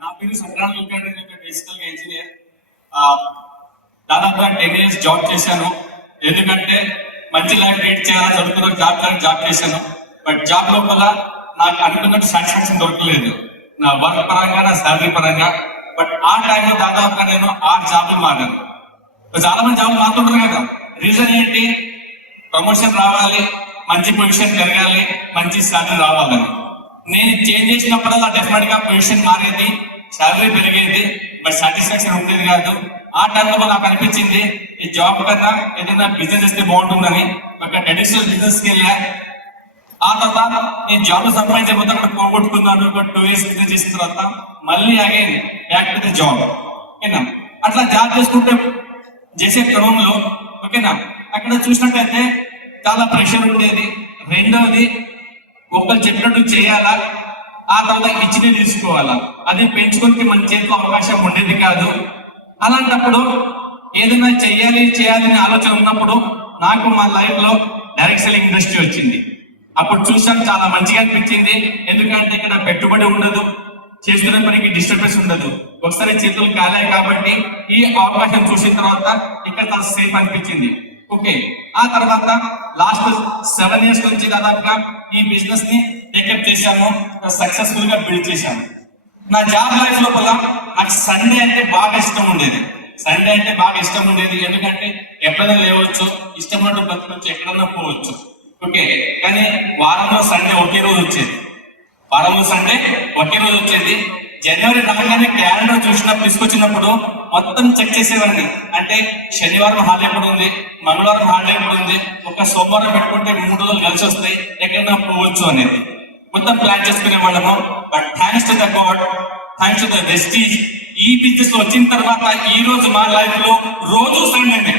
నా పేరు సంక్రాంతి కులకర్ణి. నేను బేసికల్ గా ఇంజనీర్. దాదాపుగా 10 years జాబ్ చేశాను. ఎందుకంటే మంచి లైఫ్ లీడ్ చేయాలని చదువుకున్న జాబ్ చేశాను. బట్ జాబ్ లోపల నాకు అనుకున్నట్టు సాటిస్ఫాక్షన్ దొరకలేదు, నా వర్క్ పరంగా, నా శాలరీ పరంగా. బట్ ఆ టైంలో దాదాపుగా నేను 6 జాబులు మారాను. చాలా మంది జాబులు మారుతుంటారు కదా, రీజన్ ఏంటి? ప్రమోషన్ రావాలి, మంచి పొజిషన్ పెరగాలి, మంచి శాలరీ రావాలని. నేను చేంజ్ చేసినప్పుడల్లా డెఫినెట్ గా పొజిషన్ మారేది, శాలరీ పెరిగేది, బట్ సాటిస్ఫాక్షన్ ఉండేది కాదు. ఆ టైంలో నాకు అనిపించింది ఈ జాబ్ కన్నా ఏదైనా బిజినెస్ చేస్తే బాగుంటుందని ఒక ట్రెడిషనల్ బిజినెస్ కి వెళ్ళా. ఆ తర్వాత నేను జాబ్ సంపాదించకపోతే అక్కడ పోగొట్టుకున్నాను. ఒక 2 years బిజినెస్ చేసిన తర్వాత మళ్ళీ again back to the job. ఓకేనా? అట్లా జాబ్ చేసుకుంటే చేసే క్రమంలో ఓకేనా అక్కడ చూసినట్టయితే చాలా ప్రెషర్ ఉండేది. రెండవది ఒకరు చెప్పినట్టు చేయాలా, ఆ తర్వాత ఇచ్చినే తీసుకోవాలా, అది పెంచుకోనికి మన చేతిలో అవకాశం ఉండేది కాదు. అలాంటప్పుడు ఏదైనా చేయాలని ఆలోచన ఉన్నప్పుడు నాకు మా లైఫ్ లో డైరెక్ట్ సెల్లింగ్ ఇండస్ట్రీ వచ్చింది. అప్పుడు చూసాం, చాలా మంచిగా అనిపించింది. ఎందుకంటే ఇక్కడ పెట్టుబడి ఉండదు, చేస్తున్న పనికి డిస్టర్బెన్స్ ఉండదు, ఒకసారి చేతులు కాలాయి. కాబట్టి ఈ అవకాశం చూసిన తర్వాత ఇక్కడ చాలా సేఫ్ అనిపించింది. ఓకే, ఆ తర్వాత లాస్ట్ 7 years నుంచి దాదాపుగా ఈ బిజినెస్ ని టేకప్ చేశాము, సక్సెస్ఫుల్ గా బిల్డ్ చేశాము. నా జాబ్ లైఫ్ లోపల నాకు సండే అంటే బాగా ఇష్టం ఉండేది. ఎందుకంటే ఎప్పుడైనా లేవచ్చు, ఇష్టం ఉన్నట్టు బతకొచ్చు, ఎక్కడన్నా పోవచ్చు. ఓకే, కానీ వారంలో సండే ఒకే రోజు వచ్చేది. జనవరి రాగానే క్యాలెండర్ చూసినప్పుడు తీసుకొచ్చినప్పుడు మొత్తం చెక్ చేసేవాడిని. అంటే శనివారం హాలిడే ఎప్పుడు ఉంది, మంగళవారం హాలిడే ఎప్పుడు ఉంది, ఒక సోమవారం పెట్టుకుంటే 3 రోజులు కలిసి వస్తాయి, ఎక్కడైనా పోవచ్చు అనేది మొత్తం ప్లాన్ చేసుకునే వాళ్ళము. But thanks to the God, thanks to the Vestige, ఈ బిజినెస్ లో వచ్చిన తర్వాత ఈ రోజు మా లైఫ్ లో రోజు సండే.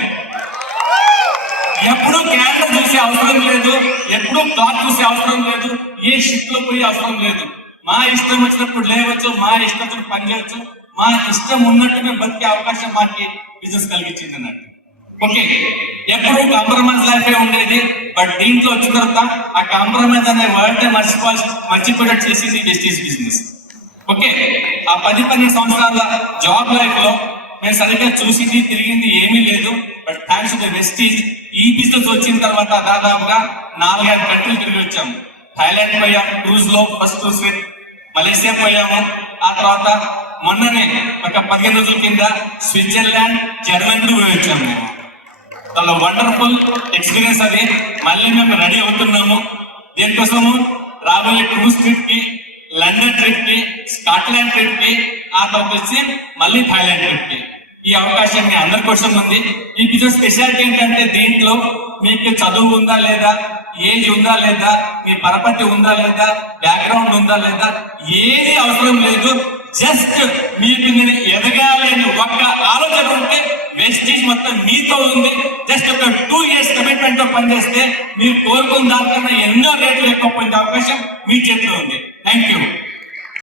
ఎప్పుడు క్యాలెండర్ చూసే అవసరం లేదు, ఎప్పుడు క్లాక్ చూసే అవసరం లేదు, ఏ షిఫ్ట్ లో పోయే అవసరం లేదు. మా ఇష్టం వచ్చినప్పుడు లేవచ్చు, మా ఇష్టం వచ్చినప్పుడు పని చేయవచ్చు, మా ఇష్టం ఉన్నట్టుగా బతికే అవకాశం మాకి బిజినెస్ కలిగించింది అన్నట్టు. ఓకే, ఎప్పుడు కాంప్రమైజ్ లైఫ్ ఉండేది. బట్ దీంట్లో వచ్చిన తర్వాత ఆ కాంప్రమైజ్ అనే వర్డ్ మర్చిపోయేటట్టు చేసింది వెస్టీజ్ బిజినెస్. ఓకే, ఆ 10-12 సంవత్సరాల జాబ్ లైఫ్ లో మేము సరిగ్గా చూసింది తిరిగింది ఏమీ లేదు. But thanks to the Vestige, ఈ బిజినెస్ వచ్చిన తర్వాత దాదాపుగా 4-5 కంట్రీలు తిరిగి వచ్చాము. థాయిలాండ్ పోయాము క్రూజ్ లో, ఫస్ట్ క్రూజ్ విత్ మలేషియా పోయాము. ఆ తర్వాత మొన్ననే ఒక 15 రోజుల కింద స్విట్జర్లాండ్, జర్మనీ పోయి వచ్చాము. మేము చాలా వండర్ఫుల్ ఎక్స్పీరియన్స్ అది. మళ్ళీ మేము రెడీ అవుతున్నాము దేనికోసము, రాబోయే క్రూజ్ ట్రిప్ కి, లండన్ ట్రిప్ కి, స్కాట్లాండ్ ట్రిప్ కి, ఆ తర్వాత వచ్చి మళ్ళీ థాయిలాండ్ ట్రిప్ కి. ఈ అవకాశం మీ అందరి కోసం ఉంది. ఈ బిజినెస్ స్పెషాలిటీ ఏంటంటే దీంట్లో మీకు చదువు ఉందా లేదా, ఏజ్ ఉందా లేదా, మీ పరపతి ఉందా లేదా, బ్యాక్గ్రౌండ్ ఉందా లేదా, ఏది అవసరం లేదు. జస్ట్ మీకు నేను ఎదగాలి అని ఒక్క ఆలోచన ఉంటే వెస్టీజ్ మొత్తం మీతో ఉంది. జస్ట్ ఒక 2 years కమిట్మెంట్ తో పనిచేస్తే మీరు కోరుకున్న దానికన్నా ఎన్నో రేట్లు ఎక్కువ పోయిన అవకాశం మీ చేతిలో ఉంది. Thank you.